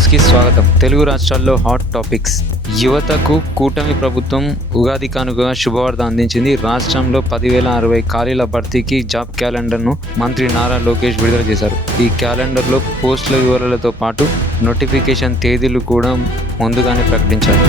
న్యూస్కి స్వాగతం. తెలుగు రాష్ట్రాల్లో హాట్ టాపిక్స్. యువతకు కూటమి ప్రభుత్వం ఉగాది కానుకగా శుభవార్త అందించింది. రాష్ట్రంలో 10,060 ఖాళీల భర్తీకి జాబ్ క్యాలెండర్ను మంత్రి నారా లోకేష్ విడుదల చేశారు. ఈ క్యాలెండర్లో పోస్టుల వివరాలతో పాటు నోటిఫికేషన్ తేదీలు కూడా ముందుగానే ప్రకటించారు.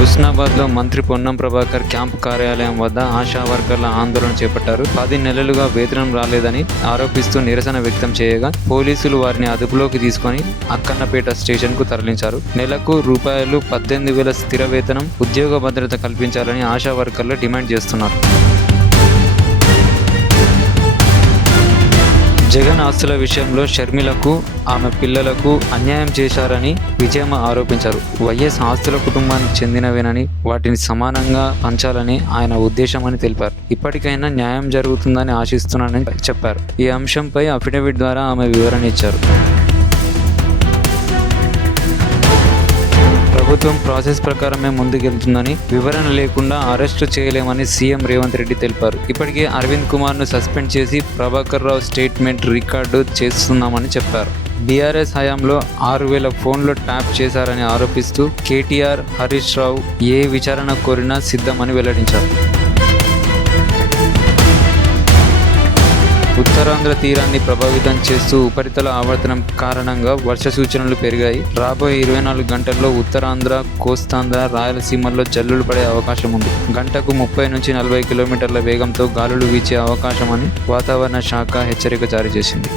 హుస్నాబాద్లో మంత్రి పొన్నం ప్రభాకర్ క్యాంపు కార్యాలయం వద్ద ఆశా వర్కర్ల ఆందోళన చేపట్టారు. 10 నెలలుగా వేతనం రాలేదని ఆరోపిస్తూ నిరసన వ్యక్తం చేయగా పోలీసులు వారిని అదుపులోకి తీసుకొని అక్కన్నపేట స్టేషన్కు తరలించారు. నెలకు ₹18,000 స్థిర వేతనం, ఉద్యోగ భద్రత కల్పించాలని ఆశా వర్కర్లు డిమాండ్ చేస్తున్నారు. జగన్ ఆస్తుల విషయంలో షర్మిలకు, ఆమె పిల్లలకు అన్యాయం చేశారని విజయమ్మ ఆరోపించారు. వైఎస్ ఆస్తుల కుటుంబానికి చెందినవేనని, వాటిని సమానంగా పంచాలని ఆయన ఉద్దేశమని తెలిపారు. ఇప్పటికైనా న్యాయం జరుగుతుందని ఆశిస్తున్నానని చెప్పారు. ఈ అంశంపై అఫిడవిట్ ద్వారా ఆమె వివరణ ఇచ్చారు. ప్రభుత్వం ప్రాసెస్ ప్రకారమే ముందుకెళ్తుందని, వివరణ లేకుండా అరెస్టు చేయలేమని సీఎం రేవంత్ రెడ్డి తెలిపారు. ఇప్పటికే అరవింద్ కుమార్ను సస్పెండ్ చేసి ప్రభాకర్ రావు స్టేట్మెంట్ రికార్డు చేస్తున్నామని చెప్పారు. బీఆర్ఎస్ హయాంలో 6,000 ఫోన్లు ట్యాప్ చేశారని ఆరోపిస్తూ కేటీఆర్, హరీష్ రావు ఏ విచారణ కోరినా సిద్ధమని వెల్లడించారు. ఉత్తరాంధ్ర తీరాన్ని ప్రభావితం చేస్తూ ఉపరితల ఆవర్తనం కారణంగా వర్ష సూచనలు పెరిగాయి. రాబోయే 24 గంటల్లో ఉత్తరాంధ్ర, కోస్తాంధ్ర, రాయలసీమల్లో జల్లులు పడే అవకాశం ఉంది. గంటకు 30 నుంచి 40 కిలోమీటర్ల వేగంతో గాలులు వీచే అవకాశమని వాతావరణ శాఖ హెచ్చరిక జారీ చేసింది.